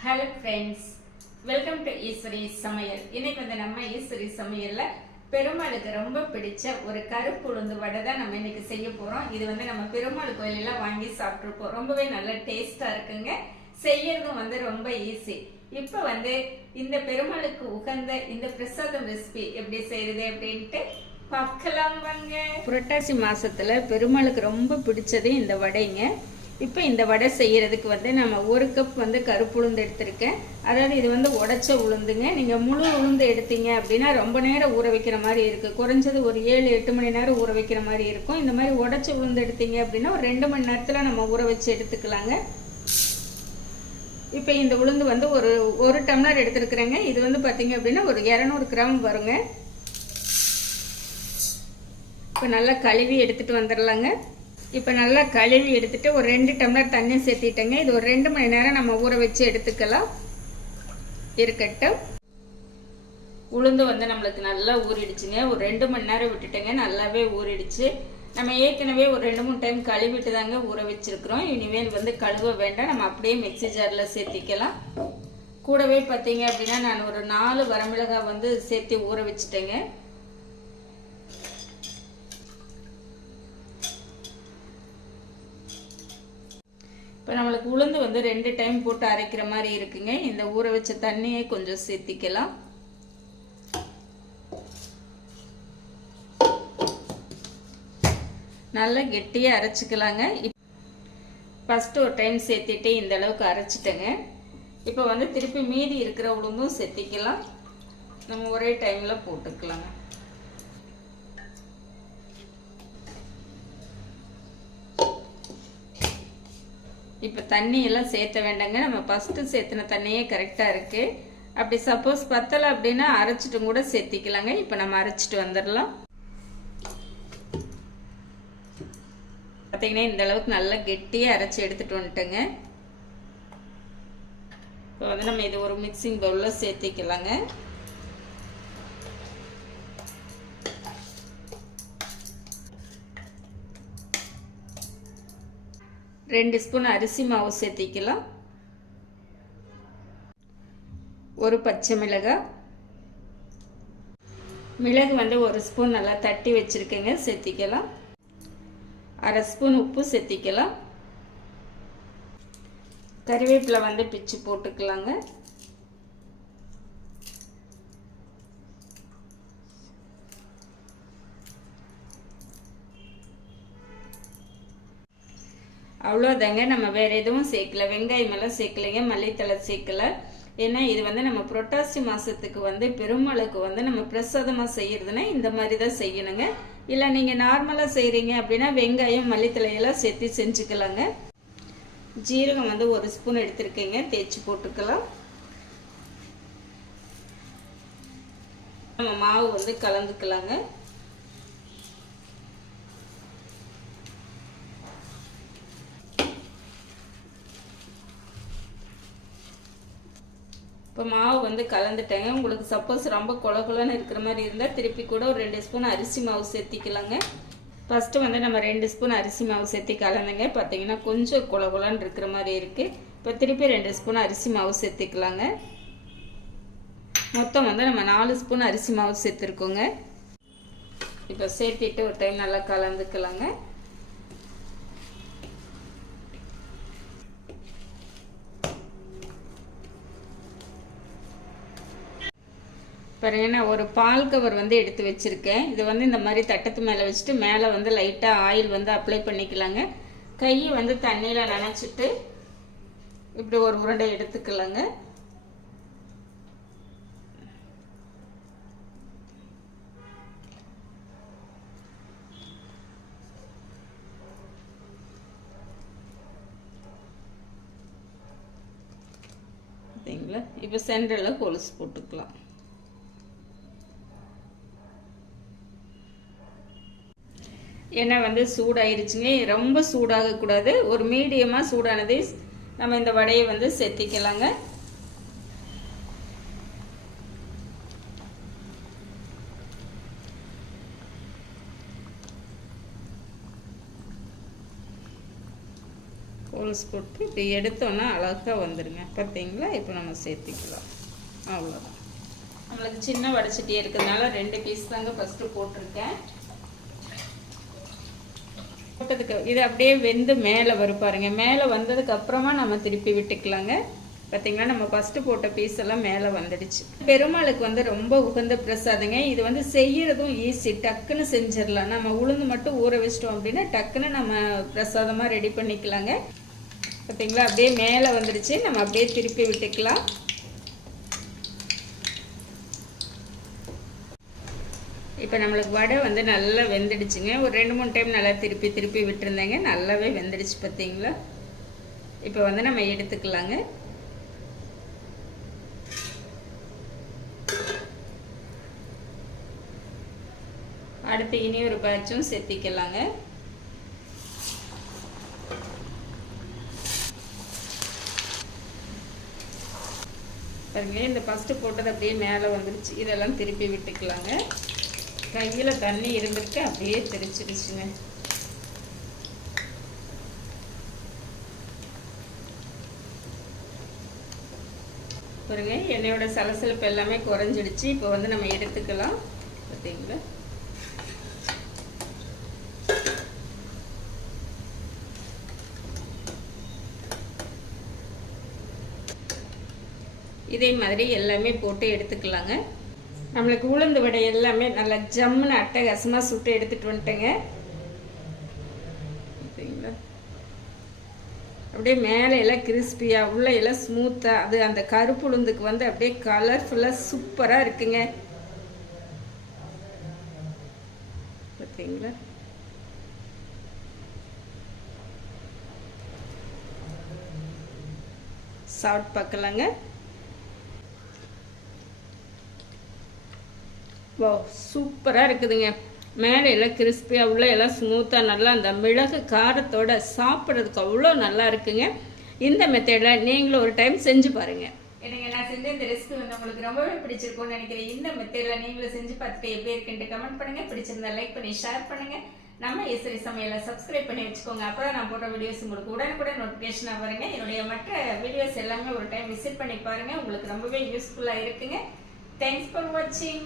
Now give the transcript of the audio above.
Hello friends welcome to Eswari சமையல் இன்னைக்கு வந்து நம்ம ஈஸ்வரி சமையல்ல பெருமாளுக்கு ரொம்ப பிடிச்ச ஒரு கருப்பு உளுந்து வடை தான் நம்ம இன்னைக்கு செய்ய போறோம். இது வந்து நம்ம பெருமாள் கோயிலெல்லாம் வாங்கி சாப்பிட்ருப்போம் ரொம்பவே நல்ல டேஸ்டா இருக்குங்க. செய்யறதும் வந்து ரொம்ப ஈஸி இப்போ வந்து இந்த பெருமாளுக்கு உகந்த இந்த பிரசாதம் ரெசிபி எப்படி செய்யறது அப்படின்ட்டு பார்க்கலாம் வாங்க. புரட்டாசி மாசத்துல பெருமாளுக்கு ரொம்ப பிடிச்சது இந்த வடைங்க. இப்போ இந்த வடை செய்யறதுக்கு வந்து நம்ம ஒரு கப் வந்து கருப்பு உளுந்து எடுத்திருக்கேன். அதாவது இது வந்து உடைச்ச உளுந்துங்க. நீங்கள் முழு உளுந்து எடுத்தீங்க அப்படின்னா ரொம்ப நேரம் ஊற வைக்கிற மாதிரி இருக்குது குறைஞ்சது ஒரு ஏழு எட்டு மணி நேரம் ஊற வைக்கிற மாதிரி இருக்கும். இந்த மாதிரி உடைச்ச உளுந்து எடுத்தீங்க அப்படின்னா ஒரு ரெண்டு மணி நேரத்தில் நம்ம ஊற வச்சு எடுத்துக்கலாங்க. இப்போ இந்த உளுந்து வந்து ஒரு ஒரு டம்ளர் எடுத்துருக்குறேங்க. இது வந்து பார்த்தீங்க அப்படின்னா ஒரு இரநூறு கிராம் வருங்க. இப்போ நல்லா கழுவி எடுத்துகிட்டு வந்துடலாங்க இப்போ நல்லா கழுவி எடுத்துட்டு ஒரு ரெண்டு டம்ளர் தண்ணி சேர்த்திட்டேங்க. இது ஒரு ரெண்டு மணி நேரம் நம்ம ஊற வச்சு எடுத்துக்கலாம். இருக்கட்டும். உளுந்து வந்து நம்மளுக்கு நல்லா ஊறிடுச்சுங்க. ஒரு ரெண்டு மணி நேரம் விட்டுட்டேங்க. நல்லாவே ஊறிடுச்சு. நம்ம ஏற்கனவே ஒரு ரெண்டு மூணு டைம் கழுவிட்டு தாங்க ஊற வச்சிருக்கிறோம். இனிமேல் வந்து கழுவ வேண்டாம். நம்ம அப்படியே மிக்சி ஜாரில் சேர்த்திக்கலாம். கூடவே பார்த்தீங்க அப்படின்னா நான் ஒரு நாலு வரமிளகாய் வந்து சேர்த்து ஊற வச்சுட்டேங்க. இப்போ நம்மளுக்கு உளுந்து வந்து ரெண்டு டைம் போட்டு அரைக்கிற மாதிரி இருக்குங்க. இந்த ஊற வச்ச தண்ணியை கொஞ்சம் சேர்த்திக்கலாம். நல்லா கெட்டியாக அரைச்சிக்கலாங்க. ஃபஸ்ட்டு ஒரு டைம் சேர்த்திட்டு இந்த அளவுக்கு அரைச்சிட்டேங்க. இப்போ வந்து திருப்பி மீதி இருக்கிற உளுந்தும் சேர்த்திக்கலாம். நம்ம ஒரே டைமில் போட்டுக்கலாங்க. இப்போ தண்ணி எல்லாம் சேர்த்த வேண்டாங்க. நம்ம ஃபஸ்ட்டு சேர்த்துன தண்ணியே கரெக்டாக இருக்குது அப்படி சப்போஸ் பத்தலை அப்படின்னா அரைச்சிட்டும் கூட சேர்த்திக்கலாங்க. இப்போ நம்ம அரைச்சிட்டு வந்துடலாம். பார்த்தீங்கன்னா இந்த அளவுக்கு நல்லா கெட்டியாக அரைச்சி எடுத்துகிட்டு வந்துட்டேங்க. இப்போ வந்து நம்ம இது ஒரு மிக்சிங் பவுலில் சேர்த்திக்கலாங்க. ரெண்டு ஸ்பூன் அரிசி மாவு சேர்த்திக்கலாம். ஒரு பச்சை மிளகாய் மிளகு வந்து ஒரு ஸ்பூன் நல்லா தட்டி வச்சுருக்கேங்க சேர்த்திக்கலாம். அரை ஸ்பூன் உப்பு சேர்த்திக்கலாம். கறிவேப்பிலை வந்து பிச்சு போட்டுக்கலாங்க. அவ்வளோதாங்க நம்ம வேறு எதுவும் சேர்க்கல. வெங்காயம் எல்லாம் சேர்க்கலைங்க. மல்லித்தலை சேர்க்கல. ஏன்னா இது வந்து நம்ம புரட்டாசி மாதத்துக்கு வந்து பெருமாளுக்கு வந்து நம்ம பிரசாதமாக செய்கிறதுனா இந்த மாதிரி தான் செய்யணுங்க. இல்லை நீங்கள் நார்மலாக செய்கிறீங்க அப்படின்னா வெங்காயம் மல்லித்தலையெல்லாம் சேர்த்து செஞ்சுக்கலாங்க. ஜீரகம் வந்து ஒரு ஸ்பூன் எடுத்துருக்கீங்க. தேய்ச்சி போட்டுக்கலாம். நம்ம மாவு வந்து கலந்துக்கலாங்க. இப்போ மாவு வந்து கலந்துட்டேங்க. உங்களுக்கு சப்போஸ் ரொம்ப குளகுலன்னு இருக்கிற மாதிரி இருந்தால் திருப்பி கூட ஒரு ரெண்டு ஸ்பூன் அரிசி மாவு சேர்த்திக்கலாங்க. ஃபஸ்ட்டு வந்து நம்ம ரெண்டு ஸ்பூன் அரிசி மாவு சேர்த்தி கலந்துங்க. பார்த்தீங்கன்னா கொஞ்சம் குளகுலன்னு இருக்கிற மாதிரி இருக்குது இப்போ திருப்பி ரெண்டு ஸ்பூன் அரிசி மாவு சேர்த்திக்கலாங்க. மொத்தம் வந்து நம்ம நாலு ஸ்பூன் அரிசி மாவு சேர்த்துருக்கோங்க. இப்போ சேர்த்திட்டு ஒரு டைம் நல்லா கலந்துக்கலாங்க. பாருங்க நான் ஒரு பால் கவர் வந்து எடுத்து வச்சுருக்கேன். இது வந்து இந்த மாதிரி தட்டத்து மேலே வச்சுட்டு மேலே வந்து லைட்டாக ஆயில் வந்து அப்ளை பண்ணிக்கலாங்க. கையை வந்து தண்ணியில் நனைச்சிட்டு இப்படி ஒரு உருண்டை எடுத்துக்கலாங்க. பார்த்தீங்களா இப்போ சென்டரில் கொலுசு போட்டுக்கலாம். ஏன்னா வந்து சூடாயிருச்சுங்க. ரொம்ப சூடாக கூடாது ஒரு மீடியமாக சூடானதை நம்ம இந்த வடையை வந்து செத்திக்கலாங்க. ஹோல்ஸ் போட்டு இப்படி எடுத்தோன்னா அழகாக வந்துடுங்க பார்த்தீங்களா? இப்போ நம்ம சேர்த்திக்கலாம். அவ்வளோதான் நம்மளுக்கு சின்ன வடைச்சட்டியாக இருக்கிறதுனால ரெண்டு பீஸ் தாங்க ஃபஸ்ட்டு போட்டிருக்கேன். போட்டதுக்கு இது அப்படியே வெந்து மேலே வரும் பாருங்க. மேலே வந்ததுக்கு அப்புறமா நம்ம திருப்பி விட்டுக்கலாங்க. பார்த்தீங்களா நம்ம ஃபஸ்ட்டு போட்ட பீஸ் எல்லாம் மேலே வந்துடுச்சு. பெருமாளுக்கு வந்து ரொம்ப உகந்த பிரசாதங்க. இது வந்து செய்கிறதும் ஈஸி டக்குன்னு செஞ்சிடலாம். நம்ம உளுந்து மட்டும் ஊற வச்சிட்டோம் அப்படின்னா டக்குன்னு நம்ம பிரசாதமாக ரெடி பண்ணிக்கலாங்க. பார்த்தீங்களா அப்படியே மேலே வந்துடுச்சு. நம்ம அப்படியே திருப்பி விட்டுக்கலாம். இப்போ நம்மளுக்கு வடை வந்து நல்லா வெந்துடுச்சுங்க. ஒரு ரெண்டு மூணு டைம் நல்லா திருப்பி திருப்பி விட்டுருந்தேங்க. நல்லாவே வெந்துடுச்சு பார்த்தீங்களா இப்போ வந்து நம்ம எடுத்துக்கலாங்க. அடுத்து இனி ஒரு பேட்சும் சேர்த்திக்கலாங்க பாருங்களேன் இந்த ஃபஸ்ட்டு போட்டது அப்படியே மேலே வந்துருச்சு. இதெல்லாம் திருப்பி விட்டுக்கலாங்க. கையில் தண்ணி இருந்திருக்கு அப்படியே தெரிச்சிருச்சுங்க பாருங்க என்னையோட சலசலப்பு எல்லாமே குறைஞ்சிடுச்சு. இப்போ வந்து நம்ம எடுத்துக்கலாம். பார்த்தீங்களா? இதே மாதிரி எல்லாமே போட்டு எடுத்துக்கலாங்க. நம்மளுக்கு உளுந்து வடை எல்லாமே நல்லா ஜம்முன்னு அட்டகாசமாக சுட்டு எடுத்துகிட்டு வந்துட்டேங்க. பார்த்தீங்களா அப்படியே மேலே எல்லாம் கிறிஸ்பியாக உள்ளே எல்லாம் ஸ்மூத்தாக அது அந்த கருப்பு உளுந்துக்கு வந்து அப்படியே கலர்ஃபுல்லாக சூப்பராக இருக்குங்க. பார்த்தீங்களா சாப்பிட்டு பார்க்கலாங்க. வா சூப்பராக இருக்குதுங்க. மேலே எல்லாம் கிறிஸ்பியாக உள்ள எல்லாம் ஸ்மூத்தாக நல்லா அந்த மிளகு காரத்தோட சாப்பிட்றதுக்கு அவ்வளோ நல்லா இருக்குங்க. இந்த மெத்தடில் நீங்களும் ஒரு டைம் செஞ்சு பாருங்கள் எனக்கு நான் செஞ்ச இந்த ரெசிபி வந்து உங்களுக்கு ரொம்பவே பிடிச்சிருக்கும்னு நினைக்கிறேன். இந்த மெத்தடில் நீங்களும் செஞ்சு பார்த்துட்டு எப்படி இருக்குன்ட்டு கமெண்ட் பண்ணுங்கள் பிடிச்சிருந்தா லைக் பண்ணி ஷேர் பண்ணுங்கள் நம்ம எஸ்ரி சமையலை சப்ஸ்கிரைப் பண்ணி வச்சுக்கோங்க. அப்போ நான் போட்ட வீடியோஸ் உங்களுக்கு உடனுக்குடன் நோட்டிஃபிகேஷனாக வருங்க. என்னுடைய மற்ற வீடியோஸ் எல்லாமே ஒரு டைம் விசிட் பண்ணி பாருங்கள் உங்களுக்கு ரொம்பவே யூஸ்ஃபுல்லாக இருக்குங்க. தேங்க்ஸ் ஃபார் வாட்சிங்